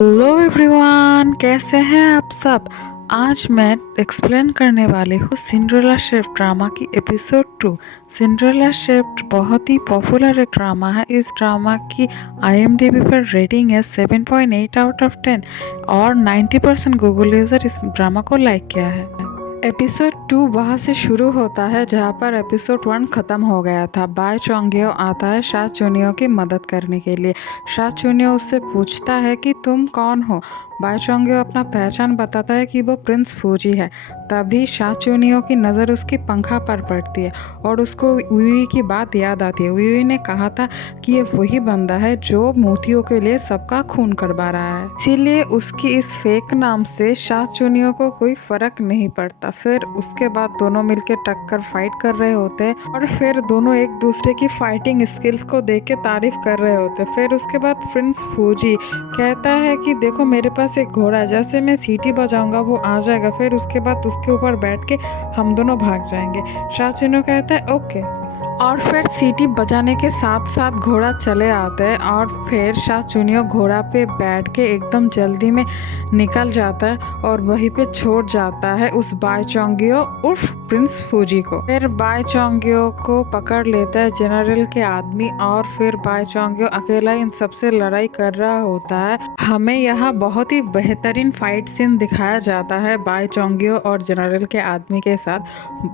Hello everyone, कैसे हैं आप सब। आज मैं एक्सप्लेन करने वाली हूँ सिंड्रेला शेफ ड्रामा की एपिसोड 2। सिंड्रेला शेफ बहुत ही पॉपुलर एक ड्रामा है। इस ड्रामा की IMDb पर रेटिंग है 7.8 आउट ऑफ 10 और 90% गूगल यूज़र इस ड्रामा को लाइक किया है। एपिसोड 2 वहाँ से शुरू होता है जहाँ पर एपिसोड 1 ख़त्म हो गया था। बाय चोंग्यो आता है शा चुनियो की मदद करने के लिए। शा चुनियो उससे पूछता है कि तुम कौन हो। बाय चोंग्यो अपना पहचान बताता है कि वो प्रिंस फूजी है। तभी शा चुनियो की नज़र उसकी पंखा पर पड़ती है और उसको उयुई की बात याद आती है। उयुई ने कहा था कि ये वही बंदा है जो मोतियों के लिए सबका खून करवा रहा है, इसीलिए उसकी इस फेक नाम से शा चुनियो को कोई फर्क नहीं पड़ता। फिर उसके बाद दोनों मिलकर टक्कर फाइट कर रहे होते हैं और फिर दोनों एक दूसरे की फाइटिंग स्किल्स को देख के तारीफ कर रहे होते हैं। फिर उसके बाद प्रिंस फूजी कहता है कि देखो मेरे पास एक घोड़ा है, जैसे मैं सीटी बजाऊंगा वो आ जाएगा, फिर उसके बाद उसके ऊपर बैठ के हम दोनों भाग जाएंगे। शा चुनियो कहता है ओके, और फिर सीटी बजाने के साथ साथ घोड़ा चले आते हैं और फिर शा चुनियो घोड़ा पे बैठ के एकदम जल्दी में निकल जाता है और वहीं पे छोड़ जाता है उस बाय चोंग्यो उर्फ प्रिंस फूजी को। फिर बाय चोंग्यो को पकड़ लेता है जनरल के आदमी और फिर बाय चोंग्यो अकेला इन सबसे लड़ाई कर रहा होता है। हमें यहाँ बहुत ही बेहतरीन फाइट सीन दिखाया जाता है बाय चोंग्यो और जनरल के आदमी के साथ।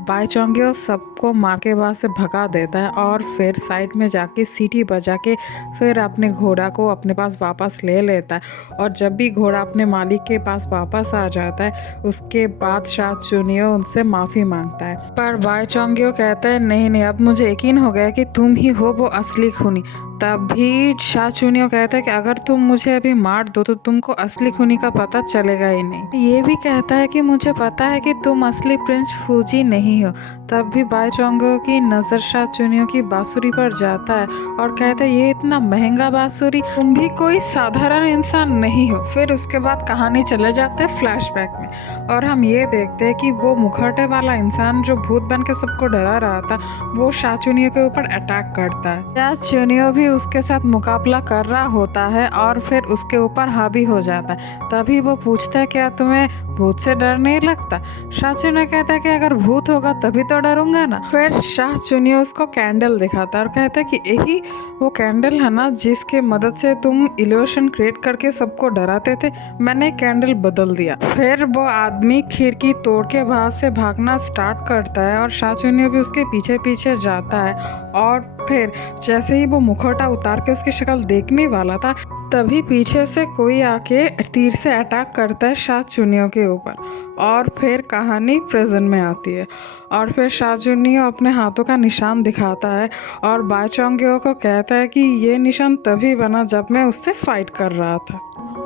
बाय चोंग्यो सबको मार के वहाँ से भगा देता है और फिर साइड में जाके सीटी बजा के फिर अपने घोड़ा को अपने पास वापस ले लेता है। और जब भी घोड़ा अपने मालिक के पास वापस आ जाता है उसके बाद शा चुनियो उनसे माफ़ी मांगता है, पर बाय चोंग्यो कहता है नहीं नहीं, अब मुझे यकीन हो गया कि तुम ही हो वो असली खूनी। तभी शा चुनियो कहता है कि अगर तुम मुझे अभी मार दो तो तुमको असली खूनी का पता चलेगा ही नहीं। ये भी कहता है कि मुझे पता है कि तुम असली प्रिंस फूजी नहीं हो। तब भी बाय चोंग्यो की नज़र शा चुनियो की बांसुरी पर जाता है और कहता है ये इतना महंगा बांसुरी, तुम भी कोई साधारण इंसान नहीं हो। फिर उसके बाद कहानी चले जाते हैं फ्लैशबैक में और हम ये देखते हैं कि वो मुखौटे वाला इंसान जो भूत बन के सबको डरा रहा था वो शा चुनियो के ऊपर अटैक करता है। शा चुनियो भी उसके साथ मुकाबला कर रहा होता है और फिर उसके ऊपर हावी हो जाता है। तभी वो पूछता है क्या तुम्हें भूत से डर नहीं लगता। शा चुनियो कहता है कि अगर भूत होगा तभी तो डरूंगा ना। फिर शा चुनियो उसको कैंडल दिखाता है और कहता है कि यही वो कैंडल है ना जिसके मदद से तुम इल्यूशन क्रिएट करके सबको डराते थे, मैंने कैंडल बदल दिया। फिर वो आदमी खिड़की तोड़ के वहां से भागना स्टार्ट करता है और शा चुनियो भी उसके पीछे पीछे जाता है और फिर जैसे ही वो मुखौटा उतार के उसकी शक्ल देखने वाला था तभी पीछे से कोई आके तीर से अटैक करता है शा चुनियो के ऊपर और फिर कहानी प्रेजेंट में आती है। और फिर शा चुनियो अपने हाथों का निशान दिखाता है और बाय चोंग्यो को कहता है कि ये निशान तभी बना जब मैं उससे फाइट कर रहा था,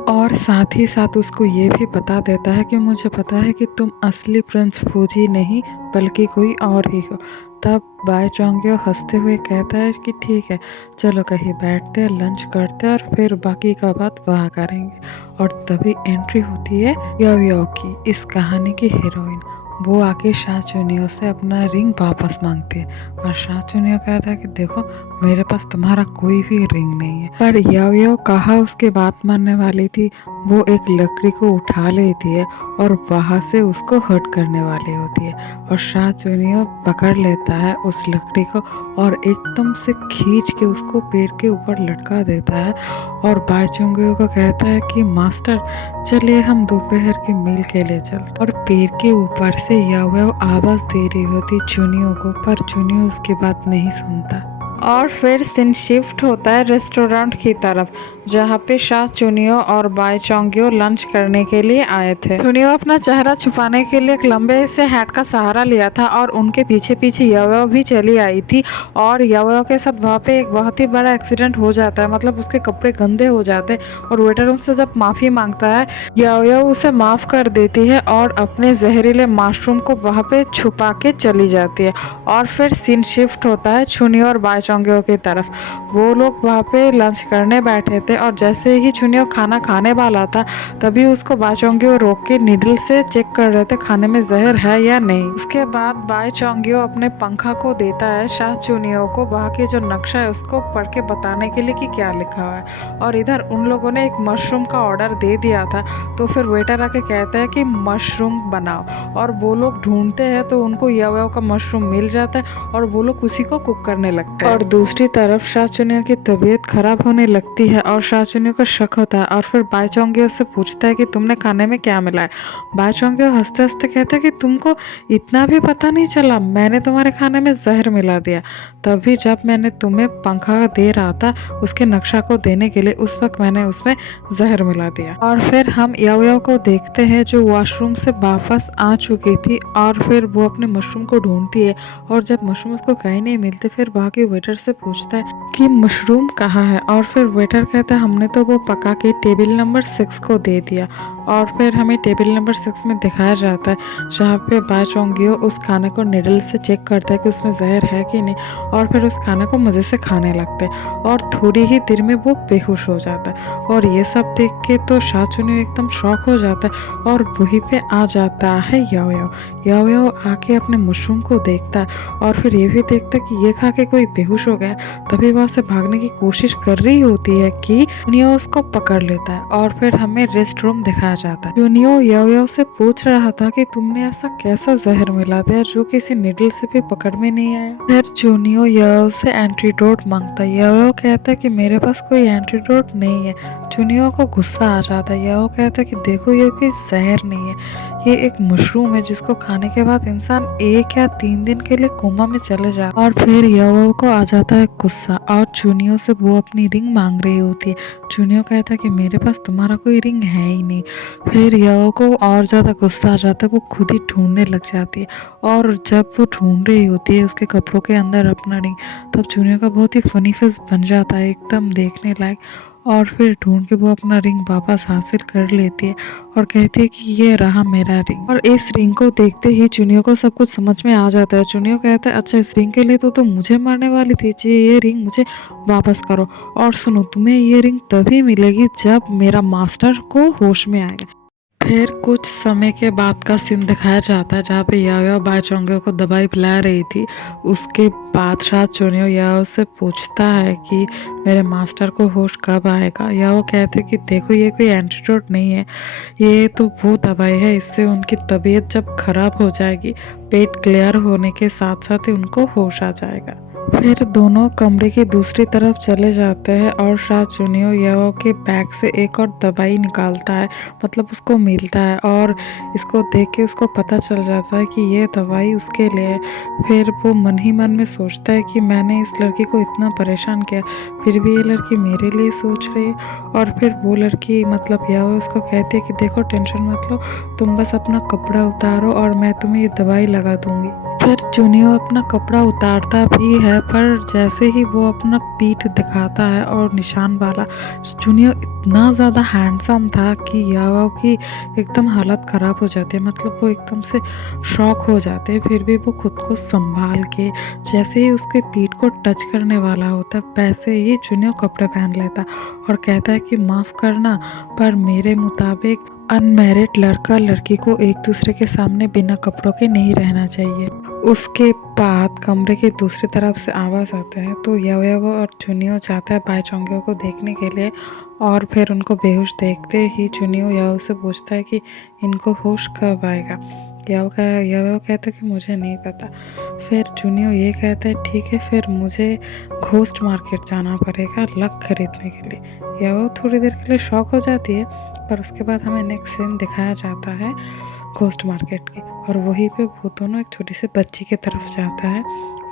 और साथ ही साथ उसको ये भी बता देता है कि मुझे पता है कि तुम असली प्रिंस फूजी नहीं बल्कि कोई और ही हो। तब बाय चोंग्यो हंसते हुए कहता है कि ठीक है, चलो कहीं बैठते हैं, लंच करते हैं और फिर बाकी का बात वहाँ करेंगे। और तभी एंट्री होती है याओयाओ की, इस कहानी की हीरोइन। वो आके शा चुनियो से अपना रिंग वापस मांगती है और शा चुनियो कहता है कि देखो मेरे पास तुम्हारा कोई भी रिंग नहीं है। पर याओयाओ कहा उसकी बात मानने वाली थी, वो एक लकड़ी को उठा लेती है और वहाँ से उसको हर्ट करने वाली होती है और शा चुनियो पकड़ लेता है उस लकड़ी को और एकदम से खींच के उसको पेड़ के ऊपर लटका देता है और बाय चोंग्यो को कहता है कि मास्टर चलिए हम दोपहर के मील के लिए चलते। और पेड़ के ऊपर से याओयाओ आवाज़ दे रही होती चुनियो को, पर चुनियो उसकी बात नहीं सुनता। और फिर सीन शिफ्ट होता है रेस्टोरेंट की तरफ जहाँ पे शा चुनियो और बाय चोंग्यो लंच करने के लिए आए थे। चुनियो अपना चेहरा छुपाने के लिए एक लंबे से हैट का सहारा लिया था और उनके पीछे पीछे याओयाओ भी चली आई थी और याओयाओ के साथ वहाँ पे एक बहुत ही बड़ा एक्सीडेंट हो जाता है, मतलब उसके कपड़े गंदे हो जाते हैं और वेटर उनसे जब माफ़ी मांगता है याओयाओ उसे माफ़ कर देती है और अपने जहरीले मशरूम को वहाँ पे छुपा के चली जाती है। और फिर सीन शिफ्ट होता है चुनियो और बाय चोंग्यो की तरफ। वो लोग वहाँ पे लंच करने बैठे थे और जैसे ही चुनियो खाना खाने वाला था तभी उसको बाई चोंगियो रोक के नीडल से चेक कर रहे थे खाने में जहर है या नहीं। उसके बाद बाई चोंगियो अपने पंखा को देता है शाह चुनियो को बाकी जो नक्शा है उसको पढ़ के बताने के लिए कि क्या लिखा हुआ है। और इधर उन लोगों ने एक मशरूम का ऑर्डर दे दिया था तो फिर वेटर आके कहता है कि मशरूम बनाओ और वो लोग ढूंढते हैं तो उनको याओ का मशरूम मिल जाता है और वो लोग उसी को कुक करने लगते हैं। और दूसरी तरफ शाह चुनियो की तबीयत खराब होने लगती है और शाह चुनियो को शक होता है और फिर बाई चोंगियो से पूछता है कि तुमने खाने में क्या मिला है। बाई चोंगियो हंसते हंसते कहता है कि तुमको इतना भी पता नहीं चला, मैंने तुम्हारे खाने में जहर मिला दिया। तभी जब मैंने तुम्हें पंखा दे रहा था उसके नक्शा को देने के लिए उस वक्त मैंने उसमें जहर मिला दिया। और फिर हम याओ को देखते हैं जो वॉशरूम से वापस आ चुकी थी और फिर वो अपने मशरूम को ढूंढती है और जब मशरूम उसको कहीं नहीं मिलते फिर बाकी वेटर से पूछता है कि मशरूम कहाँ है। और फिर वेटर कहता है हमने तो वो पका के टेबल नंबर 6 को दे दिया। और फिर हमें टेबल नंबर 6 में दिखाया जाता है जहाँ पे बाई चोंगियो उस खाने को निडल से चेक करता है कि उसमें जहर है कि नहीं और फिर उस खाने को मज़े से खाने लगता है और थोड़ी ही देर में वो बेहोश हो जाता है। और ये सब देख के तो शाह चुनियो एकदम शॉक हो जाता है और वहीं पे आ जाता है याओ आके अपने मशरूम को देखता है और फिर ये भी देखता है कि ये खा के कोई बेहोश हो गया। तभी वहाँ से भागने की कोशिश कर रही होती है कि चुनियो उसको पकड़ लेता है और फिर हमें रेस्ट रूम दिखाया जाता है। चुनियो याओ से पूछ रहा था कि तुमने ऐसा कैसा जहर मिला दिया जो किसी निडल से भी पकड़ में नहीं आया। फिर चुनियो याओ से एंटीडोट मांगता है। याओ कहता है कि मेरे पास कोई एंटीडोट नहीं है। चुनियो को गुस्सा आ जाता है। याओ कहता है कि देखो ये कोई जहर नहीं है, ये एक मशरूम है जिसको खाने के बाद इंसान 1 या 3 दिन के लिए कोमा में चले जाता है। और फिर याओ को आ जाता है गुस्सा और चुनियो से वो अपनी रिंग मांग रही होती है। चुनियो कहता है कि मेरे पास तुम्हारा कोई रिंग है ही नहीं। फिर याओ को और ज़्यादा गुस्सा आ जाता है, वो खुद ही ढूंढने लग जाती है और जब वो ढूंढ रही होती है उसके कपड़ों के अंदर अपना रिंग तब चुनियो का बहुत ही फनी फेस बन जाता है एकदम देखने लायक। और फिर ढूंढ के वो अपना रिंग वापस हासिल कर लेती है और कहती है कि ये रहा मेरा रिंग। और इस रिंग को देखते ही चुनियो को सब कुछ समझ में आ जाता है। चुनियो कहता है अच्छा इस रिंग के लिए तो तुम मुझे मारने वाली थी, ये रिंग मुझे वापस करो। और सुनो तुम्हें ये रिंग तभी मिलेगी जब मेरा मास्टर को होश में आएगा। फिर कुछ समय के बाद का सीन दिखाया जाता है जहाँ पे याओ बाई चोंगियो को दवाई पिला रही थी। उसके बाद शाह चुनियो याओ से पूछता है कि मेरे मास्टर को होश कब आएगा। याओ कहते कि देखो ये कोई एंटीडोट नहीं है, ये तो वो दवाई है, इससे उनकी तबीयत जब खराब हो जाएगी पेट क्लियर होने के साथ साथ ही उनको होश आ जाएगा। फिर दोनों कमरे की दूसरी तरफ चले जाते हैं और शाह चुनियो याओ के बैग से एक और दवाई निकालता है, मतलब उसको मिलता है और इसको देख के उसको पता चल जाता है कि ये दवाई उसके लिए है। फिर वो मन ही मन में सोचता है कि मैंने इस लड़की को इतना परेशान किया फिर भी ये लड़की मेरे लिए सोच रही है। और फिर वो लड़की मतलब याओ उसको कहती है कि देखो टेंशन मत लो, तुम बस अपना कपड़ा उतारो और मैं तुम्हें ये दवाई लगा दूंगी। फिर चुनियो अपना कपड़ा उतारता भी है पर जैसे ही वो अपना पीठ दिखाता है और निशान वाला, चुनियो इतना ज़्यादा हैंडसम था कि याओ की एकदम हालत ख़राब हो जाती है, मतलब वो एकदम से शॉक हो जाते हैं। फिर भी वो खुद को संभाल के जैसे ही उसके पीठ को टच करने वाला होता है वैसे ही चुनियो कपड़े पहन लेता और कहता है कि माफ़ करना पर मेरे मुताबिक अनमैरिड लड़का लड़की को एक दूसरे के सामने बिना कपड़ों के नहीं रहना चाहिए। उसके बाद कमरे की दूसरी तरफ से आवाज़ आता है तो याओ और चुनियो जाता है बाई चोंगियो को देखने के लिए। और फिर उनको बेहोश देखते ही चुनियो याओ से पूछता है कि इनको होश कब आएगा। याओ कहता है कि मुझे नहीं पता। फिर चुनियो ये कहता है ठीक है फिर मुझे घोस्ट मार्केट जाना पड़ेगा लक खरीदने के लिए। याओ थोड़ी देर के लिए शॉक हो जाती है पर उसके बाद हमें नेक्स्ट सीन दिखाया जाता है घोस्ट मार्केट की और वहीं पे वो दोनों एक छोटी सी बच्ची की तरफ जाता है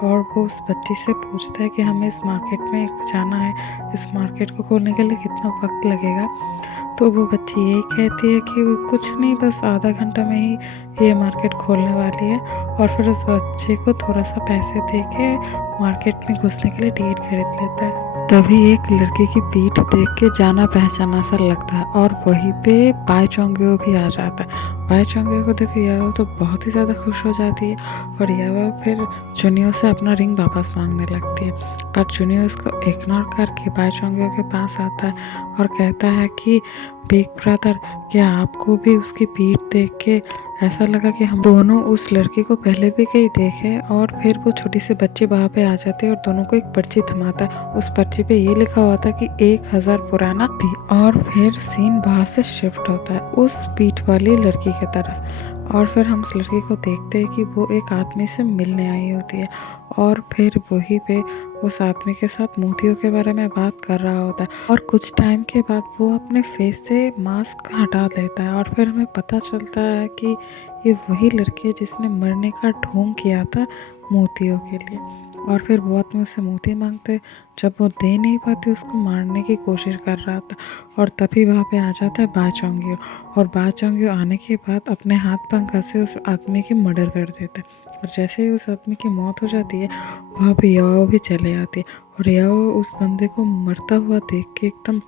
और वो उस बच्ची से पूछता है कि हमें इस मार्केट में जाना है, इस मार्केट को खोलने के लिए कितना वक्त लगेगा। तो वो बच्ची यही कहती है कि कुछ नहीं बस आधा घंटा में ही ये मार्केट खोलने वाली है। और फिर उस बच्चे को थोड़ा सा पैसे दे के मार्केट में घुसने के लिए टिकट खरीद लेता है। तभी एक लड़के की पीठ देख के जाना पहचाना सा लगता है और वहीं पे बाई चोंग्यो भी आ जाता है। बाई चोंग्यो को देख याओ तो बहुत ही ज़्यादा खुश हो जाती है और याओ फिर जुनियो से अपना रिंग वापस मांगने लगती है। पर जुनियो उसको इग्नोर करके बाई चोंग्यो के पास आता है और कहता है कि बिग ब्रदर, क्या आपको भी उसकी पीठ देख के ऐसा लगा कि हम दोनों उस लड़के को पहले भी कहीं देखे? और फिर वो छोटी सी बच्ची वहाँ पे आ जाती है और दोनों को एक पर्ची थमाता है। उस पर्ची पे ये लिखा हुआ था कि 1000 पुराना थी। और फिर सीन वहाँ से शिफ्ट होता है उस पीठ वाली लड़की की तरफ और फिर हम उस लड़की को देखते हैं कि वो एक आदमी से मिलने आई होती है और फिर वहीं पे उस आदमी के साथ मोतियों के बारे में बात कर रहा होता है और कुछ टाइम के बाद वो अपने फेस से मास्क हटा लेता है और फिर हमें पता चलता है कि ये वही लड़की है जिसने मरने का ढोंग किया था मोतियों के लिए। और फिर वो आदमी उससे मोती मांगते, जब वो दे नहीं पाती उसको मारने की कोशिश कर रहा था और तभी वहाँ पे आ जाता है बा चोंग्यो और बा चोंग्यो आने के बाद अपने हाथ पंखा से उस आदमी की मर्डर कर देता है और जैसे ही उस आदमी की मौत हो जाती है वहाँ पे याओ भी चले आती है और याओ उस बंदे को मरता हुआ देख के एकदम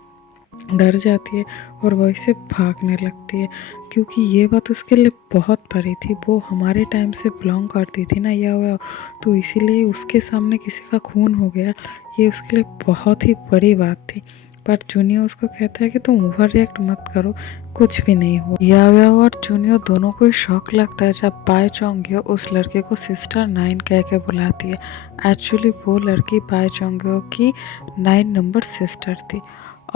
डर जाती है और वहीं से भागने लगती है क्योंकि ये बात उसके लिए बहुत बड़ी थी। वो हमारे टाइम से बिलोंग करती थी ना याओ, तो इसीलिए उसके सामने किसी का खून हो गया ये उसके लिए बहुत ही बड़ी बात थी। पर जूनियो उसको कहता है कि तुम ओवर रिएक्ट मत करो, कुछ भी नहीं हुआ। याओ और जूनियो दोनों को शौक लगता है जब बाई चोंग्यो उस लड़के को सिस्टर 9 कह के बुलाती है। एक्चुअली वो लड़की बाई चोंग्यो की 9 नंबर सिस्टर थी।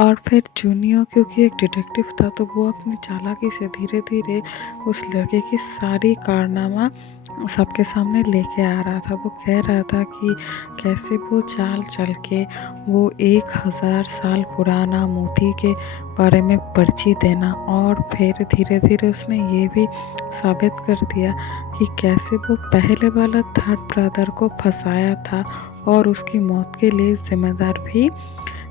और फिर जूनियो क्योंकि एक डिटेक्टिव था तो वो अपनी चालाकी से धीरे धीरे उस लड़के की सारी कारनामा सबके सामने लेके आ रहा था। वो कह रहा था कि कैसे वो चाल चल के वो 1000 साल पुराना मोती के बारे में पर्ची देना और फिर धीरे धीरे उसने ये भी साबित कर दिया कि कैसे वो पहले वाला थर्ड ब्रदर को फंसाया था और उसकी मौत के लिए जिम्मेदार भी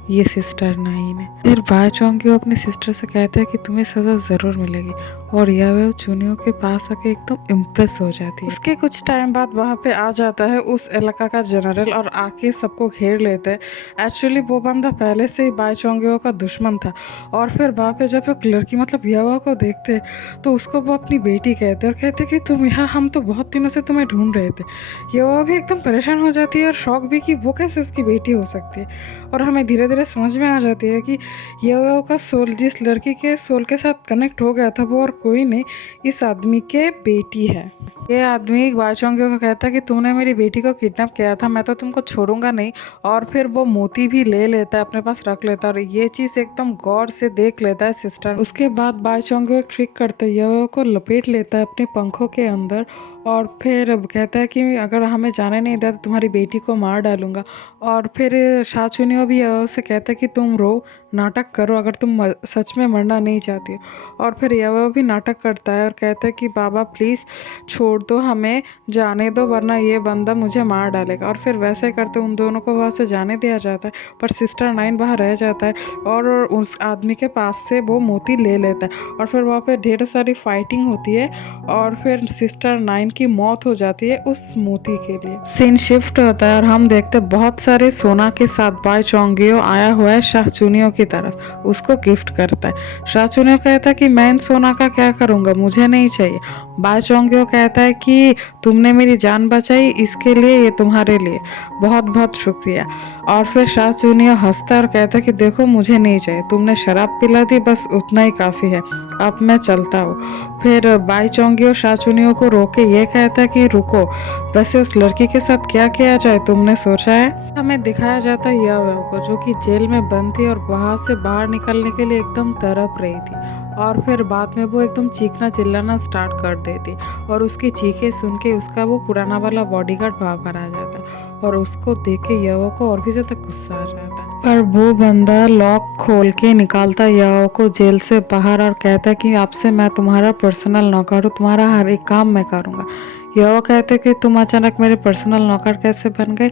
ये सिस्टर 9 है। फिर बाई चोंग्यो अपनी सिस्टर से कहते हैं कि तुम्हें सज़ा ज़रूर मिलेगी और याओ जूनियो के पास आके एकदम इम्प्रेस हो जाती है। उसके कुछ टाइम बाद वहाँ पे आ जाता है उस इलाका का जनरल और आके सबको घेर लेता है। एक्चुअली वो बंदा पहले से ही बाई चोंग्यो का दुश्मन था और फिर वहाँ पे जब एक लड़की मतलब याओ को देखते तो उसको वो अपनी बेटी कहते और कहते कि तुम यहाँ, हम तो बहुत दिनों से तुम्हें ढूंढ रहे थे। याओ भी एकदम परेशान हो जाती है और शौक भी कि वो कैसे उसकी बेटी हो सकती है। और हमें धीरे धीरे समझ में आ जाती है कि याओ का सोल जिस लड़की के सोल के साथ कनेक्ट हो गया था वो और कोई नहीं, इस आदमी के बेटी है। ये आदमी बाई चोंग्यो को कहता है कि तूने मेरी बेटी को किडनैप किया था, मैं तो तुमको छोड़ूंगा नहीं। और फिर वो मोती भी ले लेता है, अपने पास रख लेता है और ये चीज़ एकदम गौर से देख लेता है सिस्टर। उसके बाद बाई चोंग्यो एक ट्रिक करता है, याओ को लपेट लेता है अपने पंखों के अंदर और फिर कहता है कि अगर हमें जाने नहीं दिया तो तुम्हारी बेटी को मार डालूंगा। और फिर शाचुनियो भी उससे कहता है कि तुम रो, नाटक करो अगर तुम सच में मरना नहीं चाहती। और फिर याओ भी नाटक करता है और कहता है कि बाबा प्लीज़ छोड़ दो, हमें जाने दो वरना ये बंदा मुझे मार डालेगा। और फिर वैसे करते उन दोनों को वहाँ से जाने दिया जाता है पर सिस्टर 9 वहाँ रह जाता है और उस आदमी के पास से वो मोती ले लेता है और फिर वहाँ पे ढेर सारी फाइटिंग होती है और फिर सिस्टर 9 की मौत हो जाती है उस मोती के लिए। सीन शिफ्ट होता है और हम देखते बहुत सारे सोना के साथ बाई चोंग्यो आया हुआ है शाचुनियो की तरफ, उसको गिफ्ट करता है। शाचुनियो कहता है कि मैं इन सोना का क्या करूँगा, मुझे नहीं चाहिए। बाई चोंग्यो कहता है कि तुमने मेरी जान बचाई, इसके लिए ये तुम्हारे लिए, बहुत बहुत शुक्रिया। और फिर शाचुनियो हंसता है और कहता है कि देखो मुझे नहीं चाहिए, तुमने शराब पिला दी बस उतना ही काफ़ी है, अब मैं चलता हूँ। फिर बाई चोंग्यो शाचुनियो को रोके ये कहता है कि रुको, वैसे उस लड़की के साथ क्या किया जाए, तुमने सोचा है? हमें दिखाया जाता है याओ को जो कि जेल में बंद थी और वहाँ से बाहर निकलने के लिए एकदम तड़प रही थी और फिर बाद में वो एकदम चीखना चिल्लाना स्टार्ट कर देती और उसकी चीखें सुन के उसका वो पुराना वाला बॉडीगार्ड वहाँ पर आ जाता है और उसको देख के याओ को और भी ज़्यादा गुस्सा आ जाता है। पर वो बंदा लॉक खोल के निकालता याओ को जेल से बाहर और कहता है कि आपसे मैं तुम्हारा पर्सनल नौकर हूँ, तुम्हारा हर एक काम मैं करूँगा। यो कहते कि तुम अचानक मेरे पर्सनल नौकर कैसे बन गए।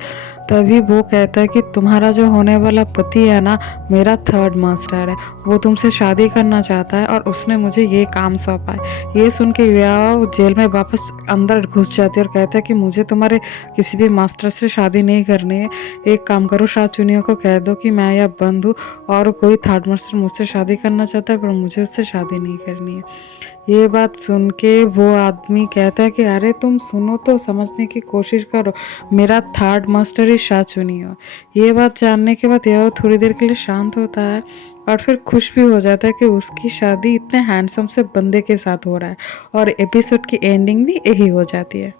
तभी वो कहता है कि तुम्हारा जो होने वाला पति है ना, मेरा थर्ड मास्टर है, वो तुमसे शादी करना चाहता है और उसने मुझे ये काम सौंपा है। ये सुन के युवा जेल में वापस अंदर घुस जाती है और कहता है कि मुझे तुम्हारे किसी भी मास्टर से शादी नहीं करनी है। एक काम करो, शाचुनियों को कह दो कि मैं या बंद हूँ और कोई थर्ड मास्टर मुझसे शादी करना चाहता है, पर मुझे उससे शादी नहीं करनी है। ये बात सुन के वो आदमी कहता है कि अरे तुम सुनो तो, समझने की कोशिश करो, मेरा थर्ड मास्टर ही शाचुनी हो। ये बात जानने के बाद यह थोड़ी देर के लिए शांत होता है और फिर खुश भी हो जाता है कि उसकी शादी इतने हैंडसम से बंदे के साथ हो रहा है। और एपिसोड की एंडिंग भी यही हो जाती है।